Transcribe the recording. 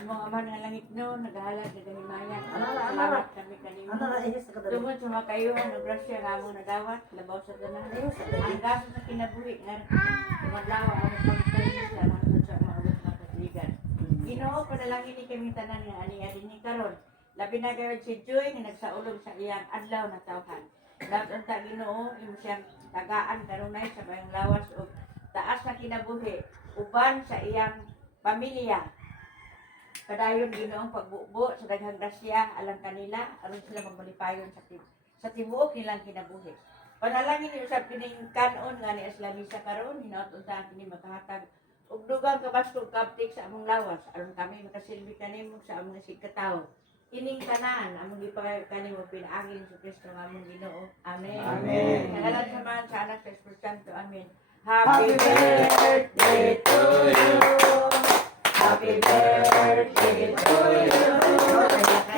Mga ama ng langit no, naghahalag na gamimayan. Ano Salamat kami kanimo. ayos sa kadali. Tungod sa mga kayuhan, ng grasya nga among nagawat, labaw sa tanan. Ayos sa kadali. Ang gaso sa kinabuhi nga tumadlaw ang pagkalis sa mga sa mga ulos na kasligan. Ginoo, panalangin ni kami tanan nga ani-ani ni karon. Labi na gayud si Joy nga nagsaulog sa iyang adlaw na tawhan. Dapat ang Ginoo imo siyang tagaan kanunay sa bayang lawas o taas na kinabuhi uban sa iyang pamilya. Padayon Ginoong pagbubo sa daghang grasya alang kanila aron sila magmalipayon sa tibuok nilang kinabuhi. Panalangin ni usab kining kanon nga ni Islamisa karon hinaut-unta kini makahatag ug dugang kabastog kaptik sa among lawas aron kami makasilbi kanimo sa among sigkatawo. Kining tanan among gipagayo kanimo pinaagin sa Kristo nga among Ginoo. Amen. Amen. Ngalan sa Ama sa Anak sa Espiritu Santo. Amen. Happy birthday to you. Happy birthday to you.